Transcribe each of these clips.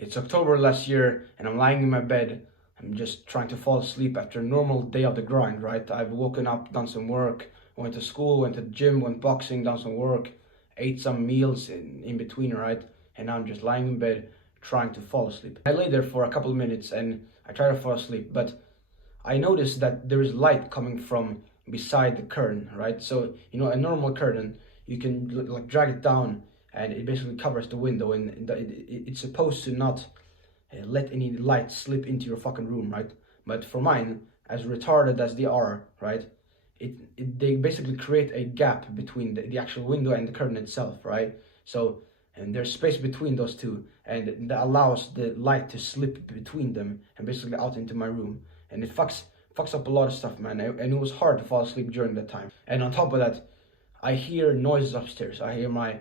It's October last year and I'm lying in my bed. I'm just trying to fall asleep after a normal day of the grind, right? I've woken up, done some work, went to school, went to the gym, went boxing, done some work, ate some meals in between, right? And now I'm just lying in bed trying to fall asleep. I lay there for a couple of minutes and I try to fall asleep, but I noticed that there is light coming from beside the curtain, right? So, a normal curtain, you can like drag it down and it basically covers the window, and it's supposed to not let any light slip into your fucking room, right? But for mine, as retarded as they are, right, they basically create a gap between the actual window and the curtain itself, right? So, and there's space between those two, and that allows the light to slip between them and basically out into my room. And it fucks up a lot of stuff, man. And it was hard to fall asleep during that time. And on top of that, I hear noises upstairs. I hear my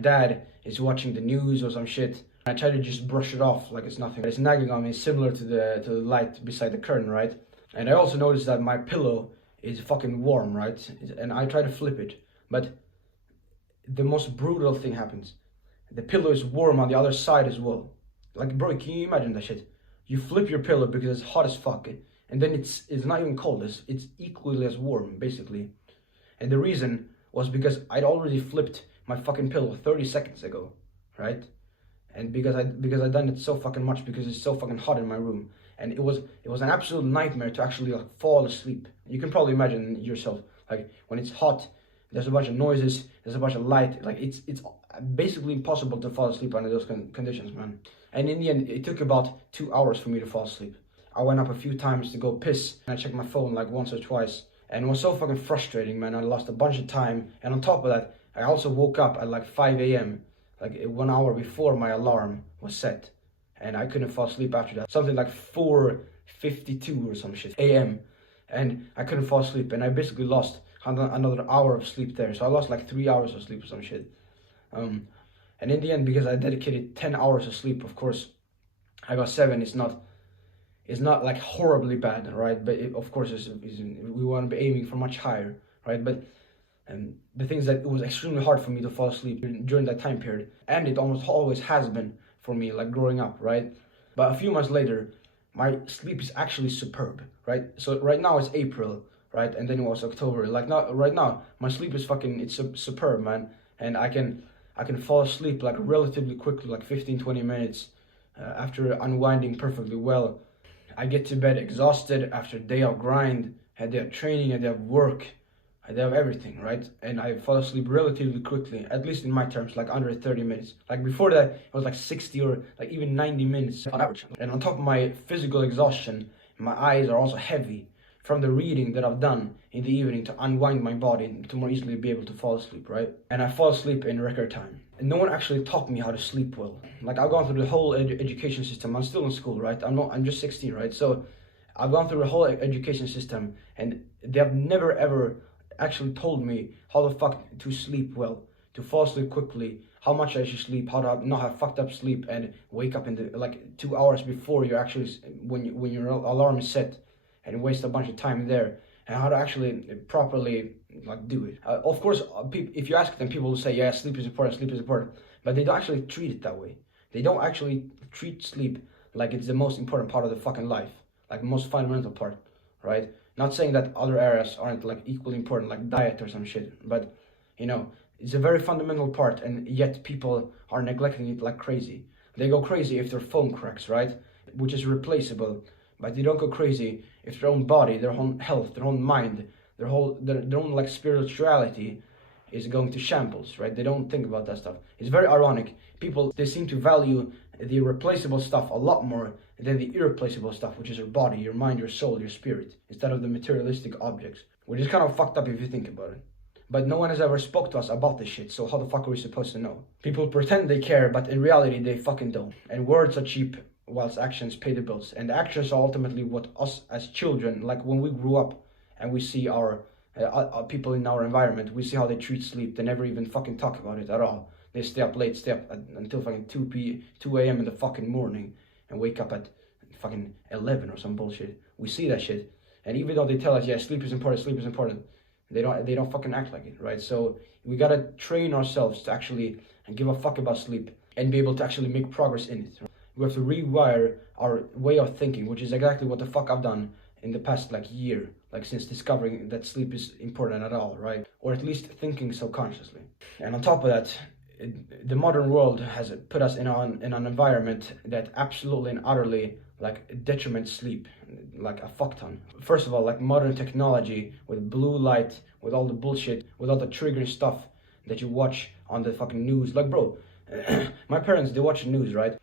dad is watching the news or some shit. I try to just brush it off like it's nothing. It's nagging on me, similar to the light beside the curtain, right? And I also noticed that my pillow is fucking warm, right? And I try to flip it, but the most brutal thing happens. The pillow is warm on the other side as well. Like, bro, can you imagine that shit? You flip your pillow because it's hot as fuck, and then it's not even cold. It's equally as warm, basically. And the reason was because I'd already flipped my fucking pillow 30 seconds ago, right? And because I done it so fucking much because it's so fucking hot in my room, and it was an absolute nightmare to actually like fall asleep. You can probably imagine yourself, like when it's hot, there's a bunch of noises, there's a bunch of light, like it's basically impossible to fall asleep under those conditions, man. And in the end, it took about 2 hours for me to fall asleep. I went up a few times to go piss, and I checked my phone like once or twice, and it was so fucking frustrating, man. I lost a bunch of time, and on top of that, I also woke up at like 5 a.m., like 1 hour before my alarm was set, and I couldn't fall asleep after that. Something like 4:52 or some shit a.m., and I couldn't fall asleep, and I basically lost another hour of sleep there. So I lost like 3 hours of sleep or some shit. And in the end, because I dedicated 10 hours of sleep, of course, I got 7. It's not like horribly bad, right? But of course, we want to be aiming for much higher, right? But the thing is that it was extremely hard for me to fall asleep during that time period, and it almost always has been for me, like growing up, right? But a few months later, my sleep is actually superb, right? So right now it's April, right? And then it was October. Like now, right now, my sleep is it's superb, man. And I can fall asleep like relatively quickly, like 15-20 minutes after unwinding perfectly well. I get to bed exhausted after a day of grind, a day of training, a day of work, a day of everything, right? And I fall asleep relatively quickly, at least in my terms, like under 30 minutes. Like before that, it was like 60 or like even 90 minutes on average. And on top of my physical exhaustion, my eyes are also heavy from the reading that I've done in the evening to unwind my body to more easily be able to fall asleep, right? And I fall asleep in record time. And no one actually taught me how to sleep well. Like I've gone through the whole education system. I'm still in school, right? I'm just 16, right? So I've gone through the whole education system, and they have never ever actually told me how the fuck to sleep well, to fall asleep quickly, how much I should sleep, how to not have fucked up sleep and wake up in the like 2 hours before you actually when your alarm is set, and waste a bunch of time there, and how to actually properly like do it. Of course, if you ask them, people will say, yeah, sleep is important, but they don't actually treat it that way. They don't actually treat sleep like it's the most important part of the fucking life, like the most fundamental part, right? Not saying that other areas aren't like equally important, like diet or some shit, but it's a very fundamental part, and yet people are neglecting it like crazy. They go crazy if their phone cracks, right? Which is replaceable, but they don't go crazy if their own body, their own health, their own mind, their own like spirituality is going to shambles, right? They don't think about that stuff. It's very ironic. People, they seem to value the replaceable stuff a lot more than the irreplaceable stuff, which is your body, your mind, your soul, your spirit, instead of the materialistic objects, which is kind of fucked up if you think about it. But no one has ever spoke to us about this shit, so how the fuck are we supposed to know? People pretend they care, but in reality, they fucking don't. And words are cheap, whilst actions pay the bills. And the actions are ultimately what us as children, like when we grew up and we see our people in our environment, we see how they treat sleep. They never even fucking talk about it at all. They stay up late, until fucking 2 a.m. in the fucking morning, and wake up at fucking 11 or some bullshit. We see that shit, and even though they tell us, yeah, sleep is important, they don't fucking act like it, right? So we gotta train ourselves to actually give a fuck about sleep and be able to actually make progress in it. We have to rewire our way of thinking, which is exactly what the fuck I've done in the past like year, like since discovering that sleep is important at all, right? Or at least thinking so consciously. And on top of that, the modern world has put us in an environment that absolutely and utterly like detriments sleep like a fuck ton. First of all, like modern technology with blue light, with all the bullshit, with all the triggering stuff that you watch on the fucking news. Like, bro, my parents, they watch the news, right?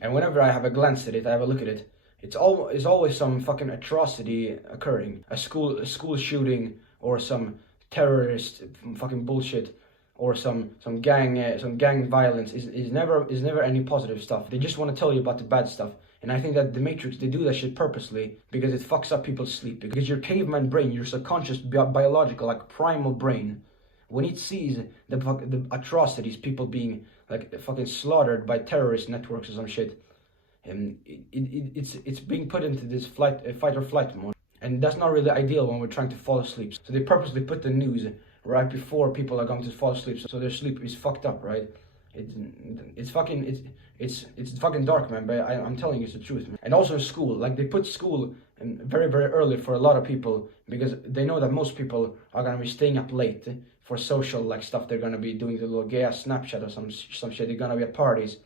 And whenever I have a glance at it, I have a look at it, it's always some fucking atrocity occurring. A school shooting, or some terrorist fucking bullshit, or some gang violence. Is never any positive stuff. They just want to tell you about the bad stuff. And I think that the Matrix, they do that shit purposely because it fucks up people's sleep. Because your caveman brain, your subconscious biological, like primal brain, when it sees the atrocities, people being like fucking slaughtered by terrorist networks or some shit, and it's being put into this fight or flight mode, and that's not really ideal when we're trying to fall asleep. So they purposely put the news right before people are going to fall asleep, so their sleep is fucked up, right? It's fucking dark, man. But I'm telling you, it's the truth, man. And also in school, like they put school very early for a lot of people because they know that most people are gonna be staying up late for social like stuff. They're gonna be doing the little gay ass Snapchat or some shit. They're gonna be at parties,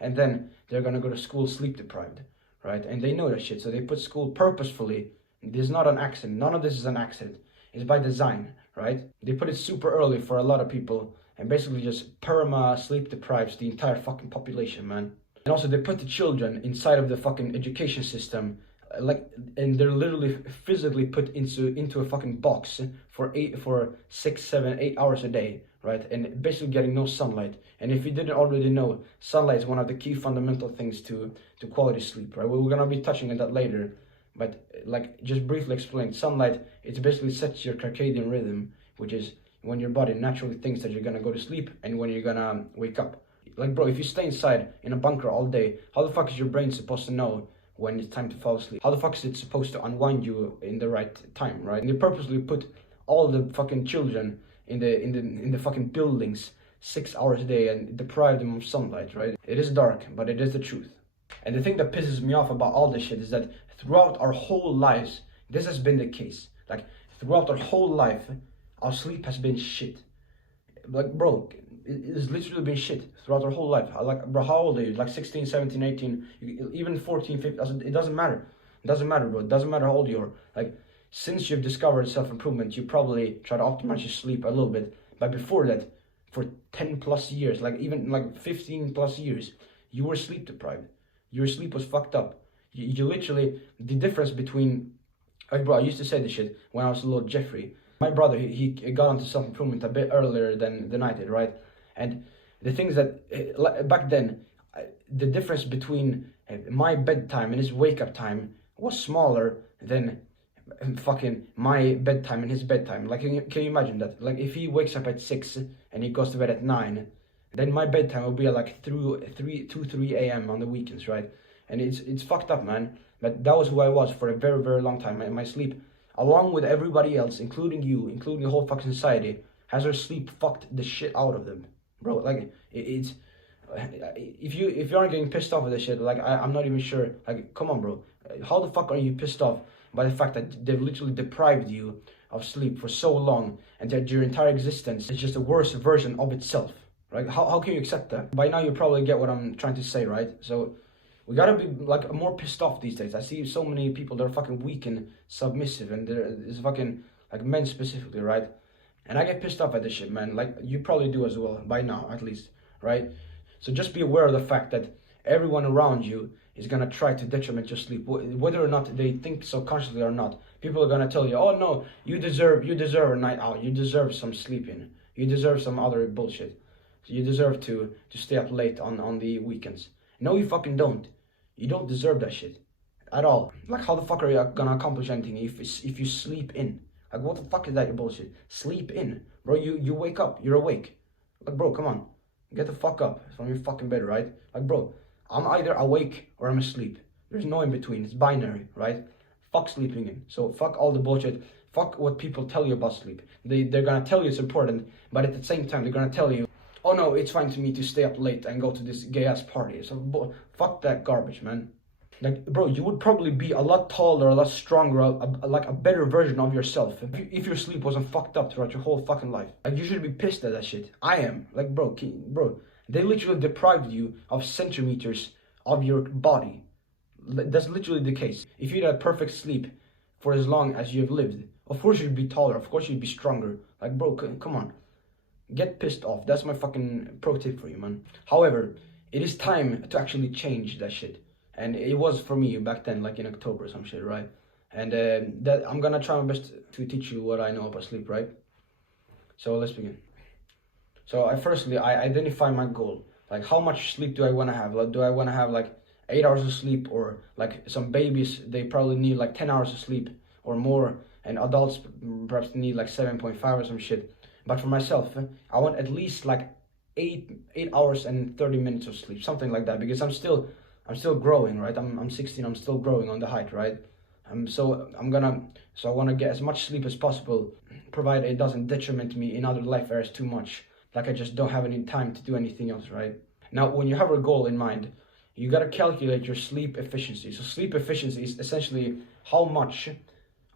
and then they're gonna go to school sleep deprived, right? And they know that shit, so they put school purposefully. This is not an accident. None of this is an accident. It's by design, right? They put it super early for a lot of people, and basically just perma sleep deprives the entire fucking population, man. And also they put the children inside of the fucking education system, and they're literally physically put into a fucking box for 6, 7, 8 hours a day, right? And basically getting no sunlight. And if you didn't already know, sunlight is one of the key fundamental things to quality sleep, right? We're gonna be touching on that later, but like just briefly explain, sunlight, it basically sets your circadian rhythm, which is when your body naturally thinks that you're gonna go to sleep and when you're gonna wake up. Like, bro, if you stay inside in a bunker all day, how the fuck is your brain supposed to know when it's time to fall asleep? How the fuck is it supposed to unwind you in the right time, right? And they purposely put all the fucking children in the fucking buildings 6 hours a day and deprive them of sunlight, right? It is dark, but it is the truth. And the thing that pisses me off about all this shit is that throughout our whole lives, this has been the case. Like, throughout our whole life, our sleep has been shit. Like, bro, it's literally been shit throughout our whole life. Like, bro, how old are you? Like 16, 17, 18, even 14, 15, it doesn't matter. It doesn't matter, bro. It doesn't matter how old you are. Like, since you've discovered self-improvement, you probably try to optimize your sleep a little bit. But before that, for 10 plus years, like even like 15 plus years, you were sleep deprived. Your sleep was fucked up. You literally, the difference between, like, bro, I used to say this shit when I was a little Jeffrey. My brother, he got into self-improvement a bit earlier than I did, right? And the things that, back then, the difference between my bedtime and his wake-up time was smaller than fucking my bedtime and his bedtime. Like, can you imagine that? Like, if he wakes up at 6 and he goes to bed at 9, then my bedtime will be at like 3 a.m. on the weekends, right? And it's fucked up, man. But that was who I was for a very long time. My sleep, along with everybody else, including you, including the whole fucking society, has their sleep fucked the shit out of them, bro. Like, it's if you aren't getting pissed off with this shit, like I'm not even sure. Like, come on, bro. How the fuck are you pissed off by the fact that they've literally deprived you of sleep for so long, and that your entire existence is just a worse version of itself? Right? How can you accept that? By now you probably get what I'm trying to say, right? So we gotta be like more pissed off these days. I see so many people that are fucking weak and submissive, and it's fucking like men specifically, right? And I get pissed off at this shit, man. Like, you probably do as well, by now at least, right? So just be aware of the fact that everyone around you is gonna try to detriment your sleep, whether or not they think so consciously or not. People are gonna tell you, oh no, you deserve a night out, you deserve some sleeping, you deserve some other bullshit, you deserve to stay up late on the weekends. No, you fucking don't. You don't deserve that shit at all. Like, how the fuck are you gonna accomplish anything if you sleep in? Like, what the fuck is that bullshit? Sleep in, bro. You wake up, you're awake. Like, bro, come on, get the fuck up from your fucking bed, right? Like, bro, I'm either awake or I'm asleep. There's no in between. It's binary, right? Fuck sleeping in. So fuck all the bullshit. Fuck what people tell you about sleep. They're gonna tell you it's important, but at the same time they're gonna tell you, oh no, it's fine to me to stay up late and go to this gay ass party. So fuck that garbage, man. Like, bro, you would probably be a lot taller, a lot stronger, like a better version of yourself if your sleep wasn't fucked up throughout your whole fucking life. Like, you should be pissed at that shit. I am. Like, bro, they literally deprived you of centimeters of your body. That's literally the case. If you had perfect sleep for as long as you have lived, of course you'd be taller, of course you'd be stronger. Like, bro, come on. Get pissed off. That's my fucking pro tip for you, man. However, it is time to actually change that shit. And it was for me back then, like in October or some shit, right? And that I'm gonna try my best to teach you what I know about sleep, right? So let's begin. So I identify my goal. Like, how much sleep do I want to have? Like, do I want to have like 8 hours of sleep, or like some babies, they probably need like 10 hours of sleep or more, and adults perhaps need like 7.5 or some shit. But for myself, I want at least like 8 hours and 30 minutes of sleep, something like that, because I'm still growing, right? I'm 16, I'm still growing on the height, right? So I want to get as much sleep as possible, provided it doesn't detriment me in other life areas too much. Like, I just don't have any time to do anything else, right? Now, when you have a goal in mind, you gotta calculate your sleep efficiency. So sleep efficiency is essentially how much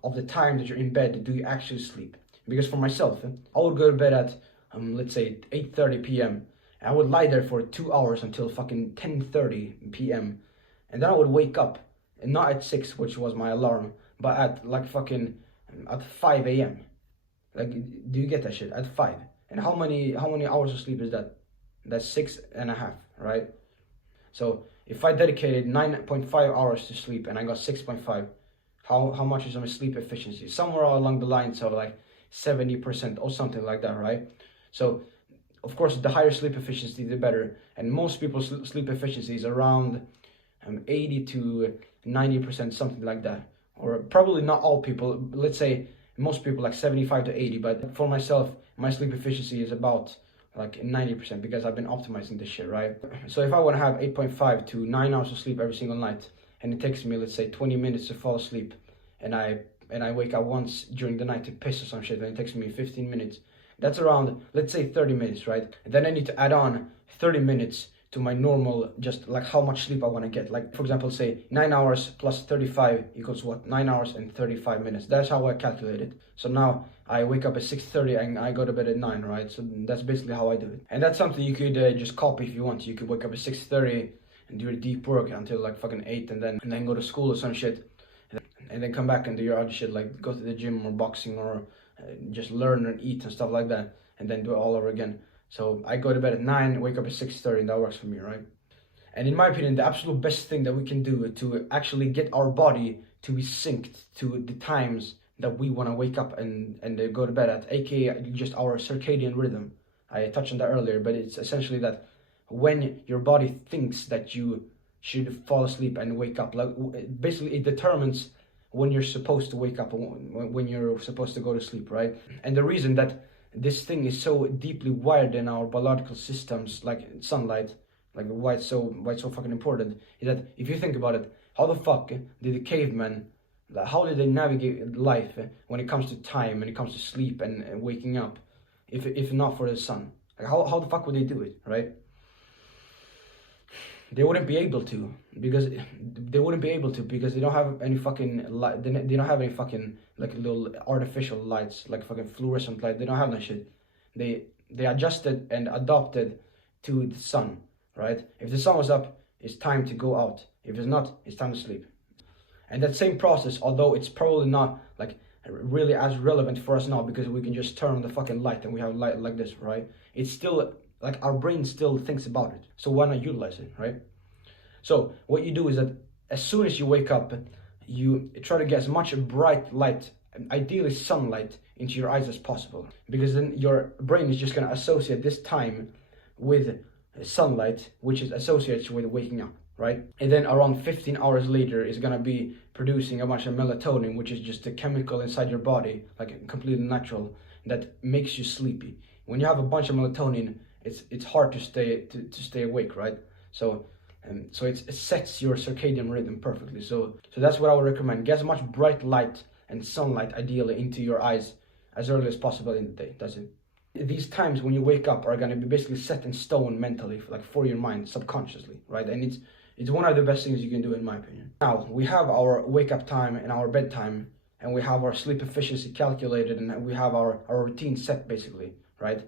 of the time that you're in bed do you actually sleep. Because for myself, I would go to bed at, let's say 8:30 p.m. I would lie there for 2 hours until fucking 10:30 p.m. And then I would wake up, and not at 6, which was my alarm, but at like fucking at 5 a.m. Like, do you get that shit? At 5. And how many hours of sleep is that? That's 6.5, right? So if I dedicated 9.5 hours to sleep and I got 6.5, how much is my sleep efficiency? Somewhere along the lines of like 70% or something like that, right? So of course, the higher sleep efficiency, the better. And most people's sleep efficiency is around 80 to 90%, something like that. Or probably not all people, let's say most people like 75 to 80. But for myself, my sleep efficiency is about like 90% because I've been optimizing this shit, right? So if I want to have 8.5 to 9 hours of sleep every single night, and it takes me, let's say, 20 minutes to fall asleep, and I wake up once during the night to piss or some shit, and it takes me 15 minutes, that's around, let's say, 30 minutes, right? And then I need to add on 30 minutes to my normal, just like how much sleep I want to get. Like, for example, say 9 hours plus 35 equals what? 9 hours and 35 minutes. That's how I calculate it. So now I wake up at 6:30 and I go to bed at 9, right? So that's basically how I do it. And that's something you could just copy if you want. You could wake up at 6:30 and do your deep work until like fucking 8, and then go to school or some shit. And then come back and do your other shit, like go to the gym or boxing or just learn and eat and stuff like that, and then do it all over again. So I go to bed at 9, wake up at 6:30, and that works for me, right? And in my opinion, the absolute best thing that we can do to actually get our body to be synced to the times that we want to wake up and go to bed at, aka just our circadian rhythm. I touched on that earlier, but it's essentially that when your body thinks that you should fall asleep and wake up, like basically it determines when you're supposed to wake up and when you're supposed to go to sleep, right? And the reason that this thing is so deeply wired in our biological systems, like sunlight, like why it's so fucking important, is that if you think about it, how the fuck did the cavemen, how did they navigate life when it comes to time, when it comes to sleep and waking up, if not for the sun? Like, how the fuck would they do it, right? They wouldn't be able to because they don't have any fucking light. They don't have any fucking like little artificial lights, like fucking fluorescent light. They don't have that shit. They adjusted and adopted to the sun, right? If the sun was up, it's time to go out. If it's not, it's time to sleep. And that same process, although it's probably not like really as relevant for us now because we can just turn on the fucking light and we have light like this, right? It's still like our brain still thinks about it. So why not utilize it, right? So what you do is that as soon as you wake up, you try to get as much bright light, ideally sunlight, into your eyes as possible. Because then your brain is just going to associate this time with sunlight, which is associated with waking up, right? And then around 15 hours later, it's going to be producing a bunch of melatonin, which is just a chemical inside your body, like completely natural, that makes you sleepy. When you have a bunch of melatonin, it's hard to stay awake, right? So it sets your circadian rhythm perfectly. So that's what I would recommend. Get as much bright light and sunlight ideally into your eyes as early as possible in the day. That's it. These times when you wake up are going to be basically set in stone mentally, like for your mind, subconsciously, right? And it's one of the best things you can do, in my opinion. Now, we have our wake up time and our bedtime, and we have our sleep efficiency calculated, and we have our routine set, basically, right?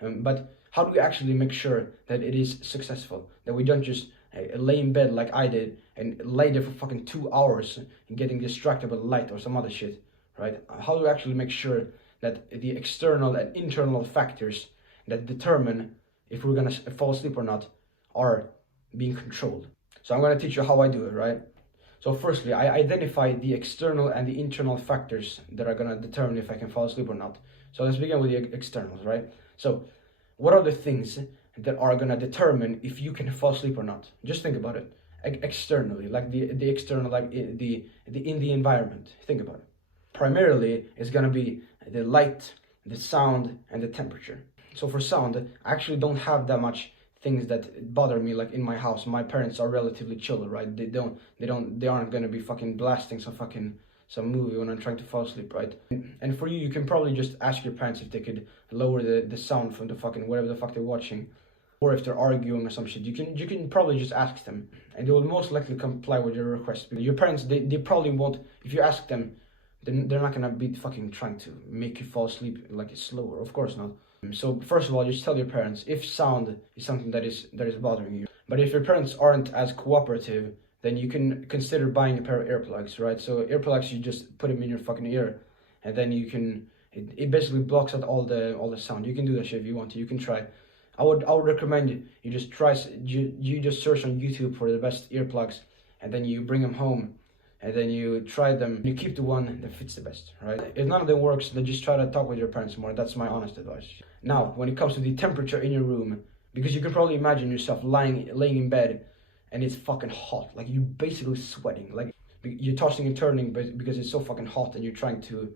But how do we actually make sure that it is successful? That we don't just lay in bed like I did and lay there for fucking 2 hours and getting distracted by light or some other shit, right? How do we actually make sure that the external and internal factors that determine if we're gonna fall asleep or not are being controlled? So I'm gonna teach you how I do it, right? So firstly, I identify the external and the internal factors that are gonna determine if I can fall asleep or not. So let's begin with the externals, right? So what are the things that are gonna determine if you can fall asleep or not? Just think about it. Externally, like the external, like the in the environment. Think about it. Primarily, it's gonna be the light, the sound, and the temperature. So for sound, I actually don't have that much things that bother me. Like in my house, my parents are relatively chill, right? They aren't gonna be fucking blasting some movie when I'm trying to fall asleep, right? And for you, you can probably just ask your parents if they could lower the sound from the fucking whatever the fuck they're watching, or if they're arguing or some shit. You can probably just ask them, and they will most likely comply with your request. Your parents, they probably won't. If you ask them, they're not gonna be fucking trying to make you fall asleep like it's slower. Of course not. So first of all, just tell your parents if sound is something that is bothering you. But if your parents aren't as cooperative, then you can consider buying a pair of earplugs, right? So earplugs, you just put them in your fucking ear, and then you can. It basically blocks out all the sound. You can do that shit if you want to. You can try. I would recommend you just try. You just search on YouTube for the best earplugs, and then you bring them home. And then you try them, you keep the one that fits the best, right? If none of them works, then just try to talk with your parents more. That's my honest advice. Now, when it comes to the temperature in your room, because you can probably imagine yourself laying in bed and it's fucking hot, like you're basically sweating, like you're tossing and turning because it's so fucking hot, and you're trying to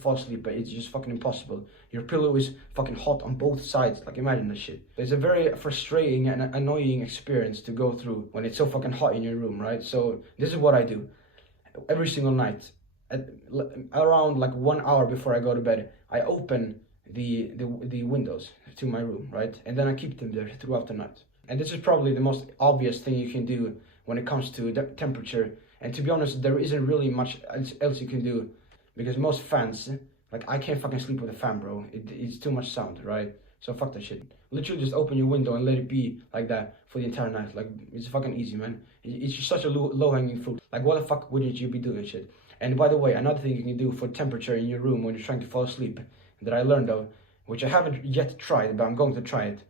fall asleep, but it's just fucking impossible. Your pillow is fucking hot on both sides. Like, imagine that shit. It's a very frustrating and annoying experience to go through when it's so fucking hot in your room, right? So this is what I do. Every single night, around like 1 hour before I go to bed, I open the windows to my room, right? And then I keep them there throughout the night. And this is probably the most obvious thing you can do when it comes to the temperature. And to be honest, there isn't really much else you can do, because most fans, like, I can't fucking sleep with a fan, bro. It's too much sound, right? So fuck that shit. Literally just open your window and let it be like that for the entire night. Like, it's fucking easy, man. It's just such a low-hanging fruit. Like, what the fuck wouldn't you be doing shit? And by the way, another thing you can do for temperature in your room when you're trying to fall asleep that I learned of, which I haven't yet tried, but I'm going to try it,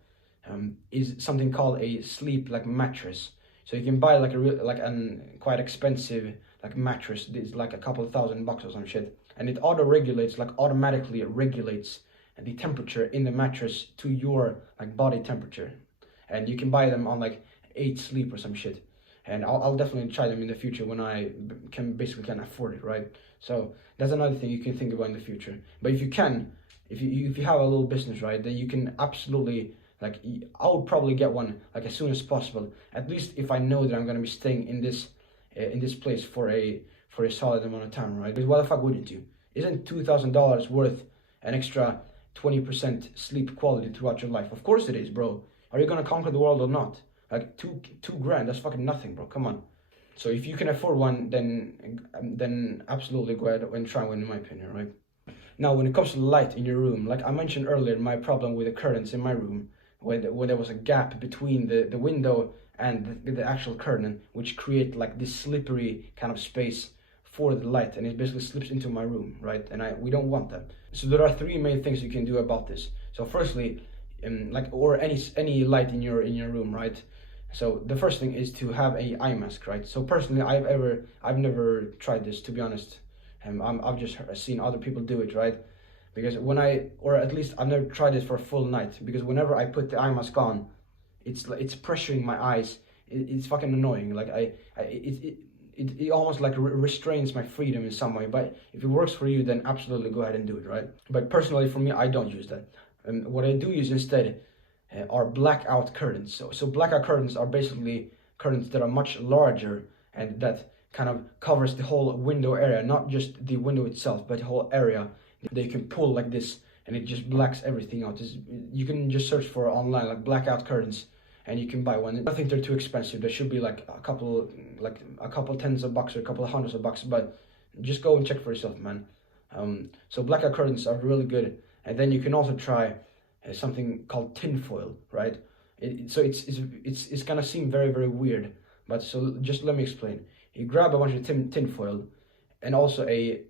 is something called a sleep like mattress. So you can buy like a quite expensive like mattress. It's like a couple of $1,000 or some shit, and it automatically regulates the temperature in the mattress to your like body temperature. And you can buy them on like 8 Sleep or some shit. And I'll definitely try them in the future when I can afford it, right? So that's another thing you can think about in the future. But if you have a little business, right, then you can absolutely, like, I would probably get one like as soon as possible. At least if I know that I'm gonna be staying in this place for a solid amount of time, right? Because why the fuck wouldn't you? Isn't $2,000 worth an extra 20% sleep quality throughout your life? Of course it is, bro. Are you gonna conquer the world or not? Like two grand, that's fucking nothing, bro. Come on. So if you can afford one, then absolutely go ahead and try one, in my opinion, right? Now, when it comes to the light in your room, like I mentioned earlier, my problem with the curtains in my room, where there was a gap between the window and the actual curtain, which create like this slippery kind of space for the light, and it basically slips into my room, right? And we don't want that. So there are 3 main things you can do about this. So firstly, or any light in your room, right? So the first thing is to have a eye mask, right? So personally, I've never tried this, to be honest. I've just seen other people do it, right? Because or at least I've never tried it for a full night, because whenever I put the eye mask on, it's pressuring my eyes. It's fucking annoying. Like it almost like restrains my freedom in some way. But if it works for you, then absolutely go ahead and do it, right? But personally, for me, I don't use that. And what I do use instead are blackout curtains. So blackout curtains are basically curtains that are much larger, and that kind of covers the whole window area, not just the window itself, but the whole area. They can pull like this and it just blacks everything out. You can just search for online like blackout curtains, and you can buy one. I think they're too expensive. They should be like a couple tens of bucks or a couple of hundreds of bucks, but just go and check for yourself, man. So blackout curtains are really good, and then you can also try something called tinfoil, right? So it's gonna seem very weird, but so just let me explain. You grab a bunch of tinfoil and also a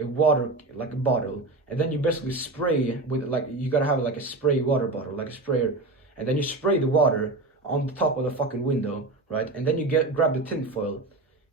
water, like a bottle, and then you basically spray with, like, you gotta have like a spray water bottle, like a sprayer, and then you spray the water on the top of the fucking window, right? And then you grab the tinfoil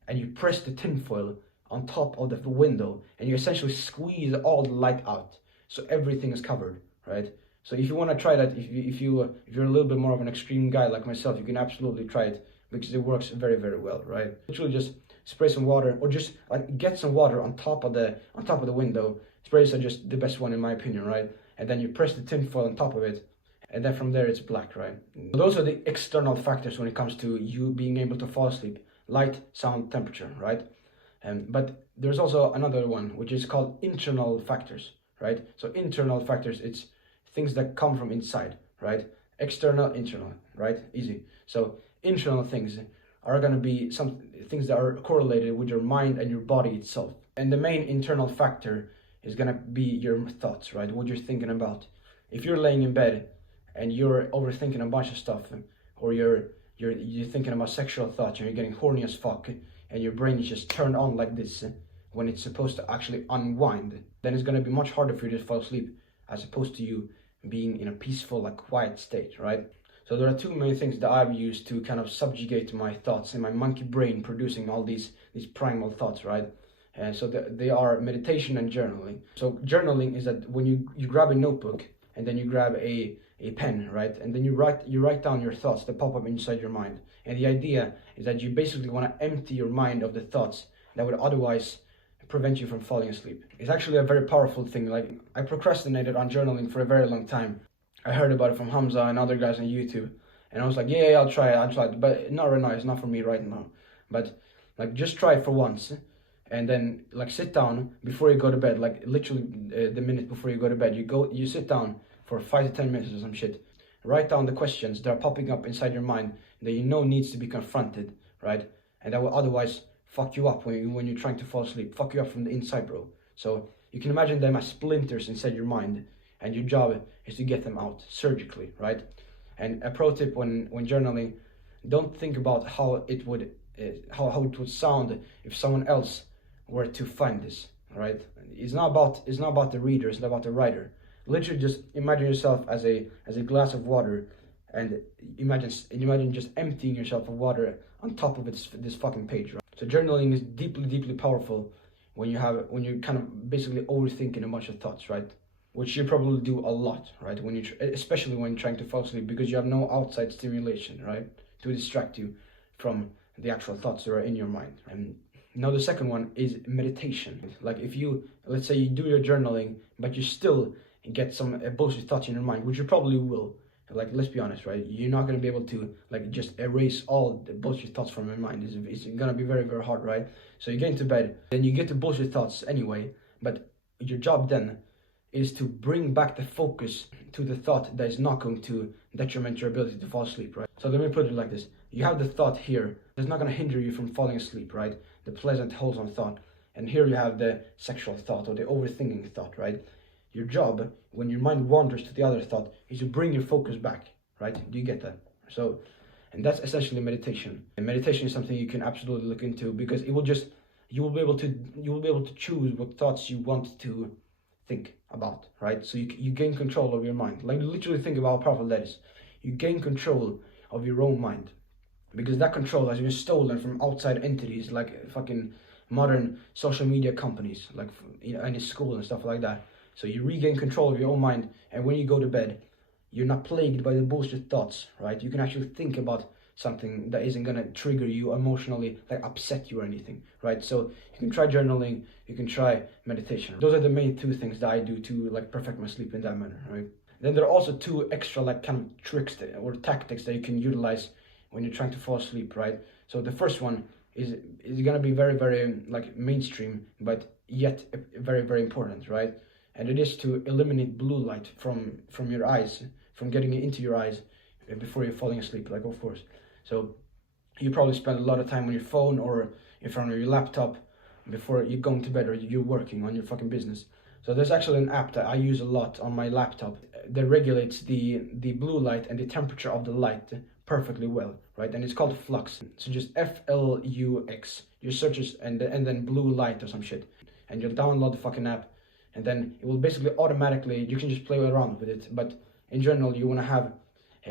and you press the tinfoil on top of the window, and you essentially squeeze all the light out, so everything is covered, right? So if you want to try that, if you're a little bit more of an extreme guy like myself, you can absolutely try it, because it works very well, right? Literally just spray some water, or just like get some water on top of the window. Sprays are just the best one in my opinion, right? And then you press the tinfoil on top of it, and then from there it's black, right? So those are the external factors when it comes to you being able to fall asleep: light, sound, temperature, right? But there's also another one, which is called internal factors, right? So internal factors, it's things that come from inside, right? External, internal, right? Easy. So internal things are going to be some things that are correlated with your mind and your body itself. And the main internal factor is going to be your thoughts, right? What you're thinking about. If you're laying in bed and you're overthinking a bunch of stuff, or you're thinking about sexual thoughts, and you're getting horny as fuck, and your brain is just turned on like this when it's supposed to actually unwind, then it's going to be much harder for you to fall asleep, as opposed to you being in a peaceful, like, quiet state, right? So there are two main things that I've used to kind of subjugate my thoughts and my monkey brain producing all these primal thoughts, right? And so they are meditation and journaling. So journaling is that when you grab a notebook, and then you grab a pen, right? And then you write down your thoughts that pop up inside your mind. And the idea is that you basically want to empty your mind of the thoughts that would otherwise prevent you from falling asleep. It's actually a very powerful thing. Like, I procrastinated on journaling for a very long time. I heard about it from Hamza and other guys on YouTube, and I was like, yeah, I'll try it, but not right now. It's not for me right now. But like, just try it for once, and then like sit down before you go to bed. Like literally the minute before you go to bed, you sit down for 5 to 10 minutes or some shit. Write down the questions that are popping up inside your mind that you know needs to be confronted, right? And that will otherwise fuck you up when you're trying to fall asleep. Fuck you up from the inside, bro. So you can imagine them as splinters inside your mind, and your job is to get them out surgically, right? And a pro tip when journaling: don't think about how it would sound if someone else were to find this, right? It's not about the reader, it's not about the writer. Literally just imagine yourself as a glass of water, and imagine just emptying yourself of water on top of this fucking page, right? So journaling is deeply powerful when you're kind of basically overthinking a bunch of thoughts, right? Which you probably do a lot, right? Especially when you're trying to fall asleep, because you have no outside stimulation, right, to distract you from the actual thoughts that are in your mind. And now the second one is meditation. Like, if let's say you do your journaling, but you still get some bullshit thoughts in your mind, which you probably will. Like, let's be honest, right? You're not gonna be able to like just erase all the bullshit thoughts from your mind. It's gonna be very hard, right? So you get into bed, then you get the bullshit thoughts anyway, but your job then is to bring back the focus to the thought that is not going to detriment your ability to fall asleep, right? So let me put it like this: you have the thought here that's not going to hinder you from falling asleep, right? The pleasant, wholesome thought. And here you have the sexual thought, or the overthinking thought, right? Your job, when your mind wanders to the other thought, is to bring your focus back, right? Do you get that? So, and that's essentially meditation. And meditation is something you can absolutely look into, because you will be able to choose what thoughts you want to think about, right? So you gain control of your mind. Like, literally think about how powerful that is. You gain control of your own mind, because that control has been stolen from outside entities like fucking modern social media companies, like, you know, any school and stuff like that. So you regain control of your own mind, and when you go to bed, you're not plagued by the bullshit thoughts, right? You can actually think about something that isn't gonna trigger you emotionally, like upset you or anything, right? So you can try journaling, you can try meditation. Those are the main two things that I do to like perfect my sleep in that manner, right? Then there are also two extra like kind of tricks or tactics that you can utilize when you're trying to fall asleep, right? So the first one is gonna be very like mainstream, but yet very important, right? and it is to eliminate blue light from your eyes, from getting into your eyes before you're falling asleep, like, of course. So you probably spend a lot of time on your phone or in front of your laptop before you're going to bed, or you're working on your fucking business. So there's actually an app that I use a lot on my laptop that regulates the blue light and the temperature of the light perfectly well, right? And it's called Flux. So just Flux. You search it and then blue light or some shit, and you'll download the fucking app, and then it will basically automatically, you can just play around with it. But in general, you want to have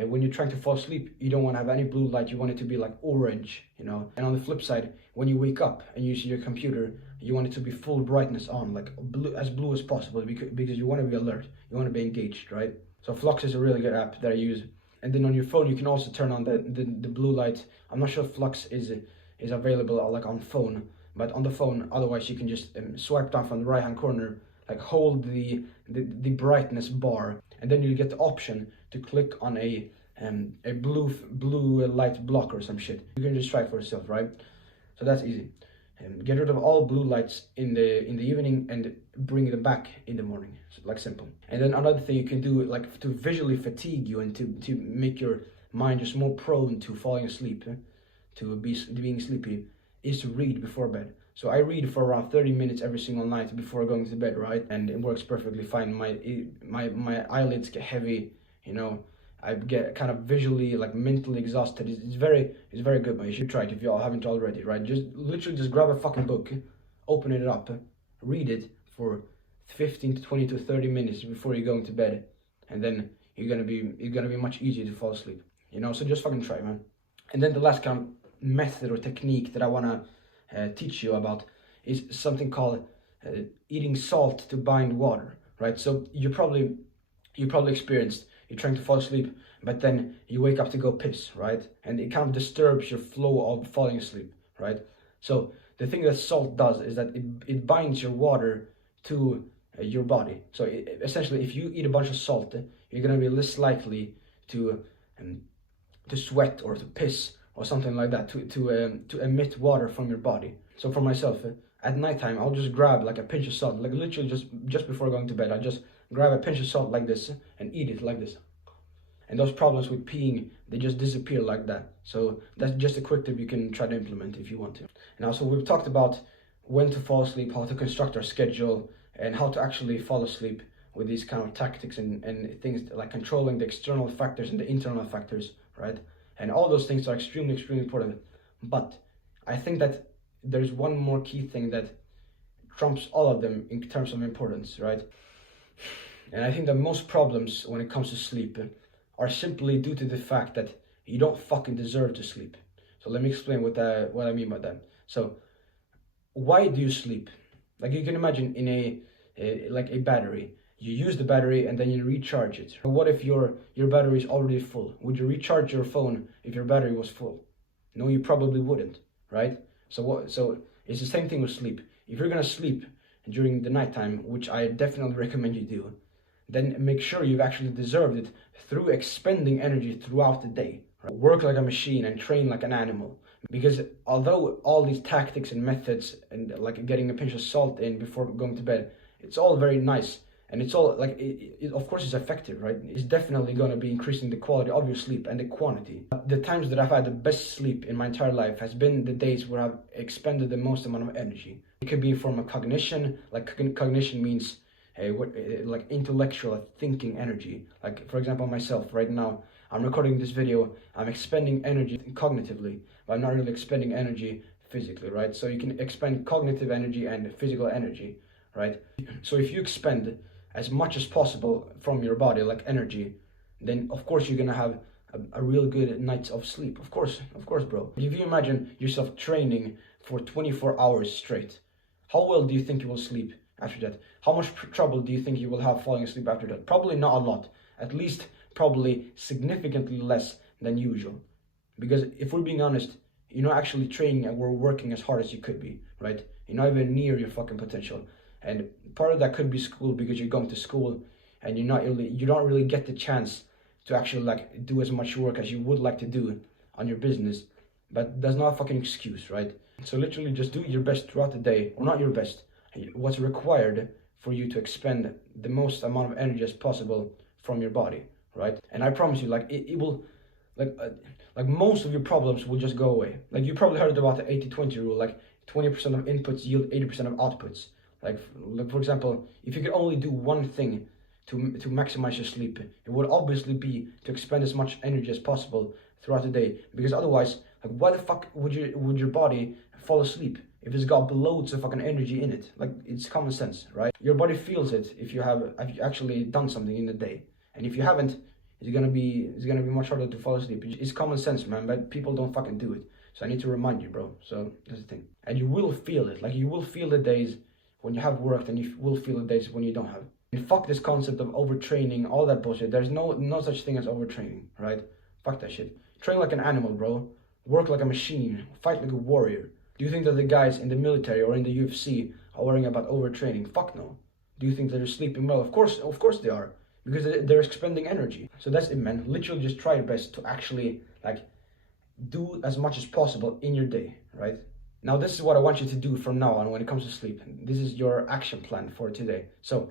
when you're trying to fall asleep, you don't want to have any blue light. You want it to be like orange, you know. And on the flip side, when you wake up and you see your computer, you want it to be full brightness on, like as blue as possible, because you want to be alert, you want to be engaged, right? So Flux is a really good app that I use. And then on your phone, you can also turn on the blue light. I'm not sure if Flux is available like on phone, but on the phone, otherwise you can just swipe down from the right hand corner, like hold the brightness bar, and then you get the option to click on a blue light blocker or some shit. You can just try it for yourself, right? So that's easy. Get rid of all blue lights in the evening and bring them back in the morning. So, like, simple. And then another thing you can do, like, to visually fatigue you and to make your mind just more prone to falling asleep, to being sleepy, is to read before bed. So I read for around 30 minutes every single night before going to bed, right? And it works perfectly fine. My eyelids get heavy, you know. I get kind of visually, like, mentally exhausted. It's very good, man. You should try it if you all haven't already, right? Just literally grab a fucking book, open it up, read it for 15 to 20 to 30 minutes before you're going to bed, and then it's gonna be much easier to fall asleep, you know. So just fucking try, man. And then the last kind of method or technique that I wanna teach you about is something called eating salt to bind water, right? So you probably experienced, you're trying to fall asleep, but then you wake up to go piss, right? And it kind of disturbs your flow of falling asleep, right? So the thing that salt does is that it binds your water to your body. So essentially, if you eat a bunch of salt, you're gonna be less likely to sweat or to piss or something like that, to emit water from your body. So for myself, at nighttime, I'll just grab like a pinch of salt, like literally just before going to bed. I just grab a pinch of salt like this and eat it like this. And those problems with peeing, they just disappear like that. So that's just a quick tip you can try to implement if you want to. And also, we've talked about when to fall asleep, how to construct our schedule, and how to actually fall asleep with these kind of tactics and things like controlling the external factors and the internal factors, right? And all those things are extremely important. But I think that there's one more key thing that trumps all of them in terms of importance, right? And I think that most problems when it comes to sleep are simply due to the fact that you don't fucking deserve to sleep. So let me explain what I mean by that. So why do you sleep? Like, you can imagine in a battery. You use the battery and then you recharge it. What if your battery is already full? Would you recharge your phone if your battery was full? No, you probably wouldn't, right? So it's the same thing with sleep. If you're gonna sleep during the nighttime, which I definitely recommend you do, then make sure you've actually deserved it through expending energy throughout the day. Right? Work like a machine and train like an animal. Because although all these tactics and methods and like getting a pinch of salt in before going to bed, it's all very nice. And it's all like, it of course it's effective, right? It's definitely going to be increasing the quality of your sleep and the quantity. The times that I've had the best sleep in my entire life has been the days where I've expended the most amount of energy. It could be from a cognition, like cognition means like intellectual thinking energy. Like, for example, myself right now, I'm recording this video, I'm expending energy cognitively, but I'm not really expending energy physically, right? So you can expend cognitive energy and physical energy, right? So if you expend as much as possible from your body, like energy, then of course you're gonna have a real good night of sleep. Of course, bro. If you imagine yourself training for 24 hours straight, how well do you think you will sleep after that? How much trouble do you think you will have falling asleep after that? Probably not a lot. At least probably significantly less than usual. Because if we're being honest, you're not actually training and we're working as hard as you could be, right? You're not even near your fucking potential. And part of that could be school, because you're going to school and you don't really get the chance to actually like do as much work as you would like to do on your business. But that's not a fucking excuse, right? So literally just do your best throughout the day, or not your best, what's required for you to expend the most amount of energy as possible from your body, right? And I promise you, like it will, like most of your problems will just go away. Like you probably heard about the 80-20 rule, like 20% of inputs yield 80% of outputs. Like for example, if you could only do one thing to maximize your sleep, it would obviously be to expend as much energy as possible throughout the day. Because otherwise, like why the fuck would your body fall asleep if it's got loads of fucking energy in it? Like it's common sense, right? Your body feels it if you actually done something in the day, and if you haven't, it's gonna be much harder to fall asleep. It's common sense, man, but people don't fucking do it. So I need to remind you, bro. So that's the thing. And you will feel it. Like you will feel the days when you have worked, and you will feel the days when you don't have. And fuck this concept of overtraining, all that bullshit. There's no such thing as overtraining, right? Fuck that shit. Train like an animal, bro. Work like a machine. Fight like a warrior. Do you think that the guys in the military or in the UFC are worrying about overtraining? Fuck no. Do you think that they're sleeping well? Of course they are. Because they're expending energy. So that's it, man. Literally just try your best to actually like do as much as possible in your day, right? Now this is what I want you to do from now on when it comes to sleep. This is your action plan for today. So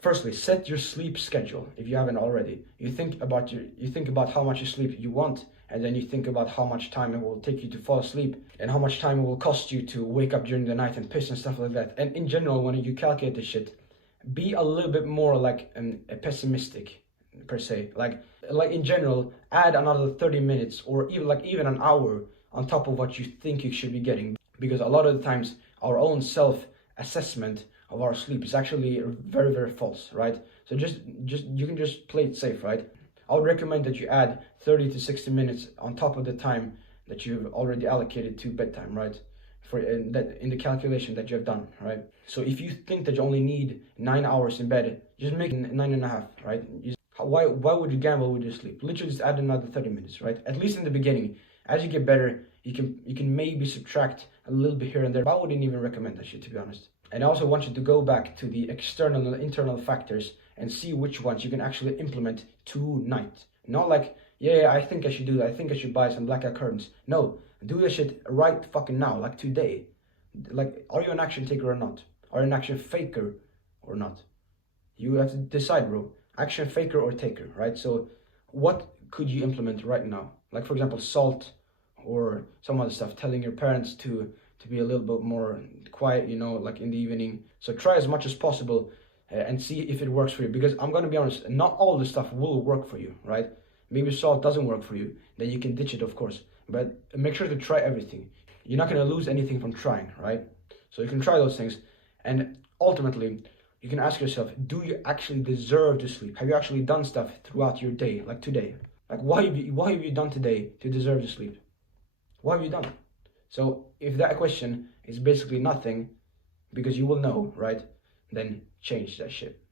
firstly, set your sleep schedule if you haven't already. You think about how much sleep you want, and then you think about how much time it will take you to fall asleep and how much time it will cost you to wake up during the night and piss and stuff like that. And in general, when you calculate this shit, be a little bit more like a pessimistic per se. Like in general, add another 30 minutes or even an hour on top of what you think you should be getting, because a lot of the times our own self-assessment of our sleep is actually very, very false, right? So just you can just play it safe, right? I would recommend that you add 30 to 60 minutes on top of the time that you've already allocated to bedtime, right? For in the calculation that you have done, right? So if you think that you only need 9 hours in bed, just make it 9.5, right? Why would you gamble with your sleep? Literally just add another 30 minutes, right? At least in the beginning. As you get better, you can maybe subtract a little bit here and there, but I wouldn't even recommend that shit, to be honest. And I also want you to go back to the external and internal factors and see which ones you can actually implement tonight. Not like, yeah, I think I should do that. I think I should buy some blackout curtains. No, do that shit right fucking now, like today. Like, are you an action taker or not? Are you an action faker or not? You have to decide, bro. Action faker or taker, right? So what could you implement right now? Like, for example, salt or some other stuff, telling your parents to be a little bit more quiet, you know, like in the evening. So try as much as possible and see if it works for you. Because I'm going to be honest, not all the stuff will work for you, right? Maybe salt doesn't work for you. Then you can ditch it, of course. But make sure to try everything. You're not going to lose anything from trying, right? So you can try those things. And ultimately, you can ask yourself, do you actually deserve to sleep? Have you actually done stuff throughout your day, like today? Like, why have you done today to deserve to sleep? What have you done? So if that question is basically nothing, because you will know, right? Then change that shit.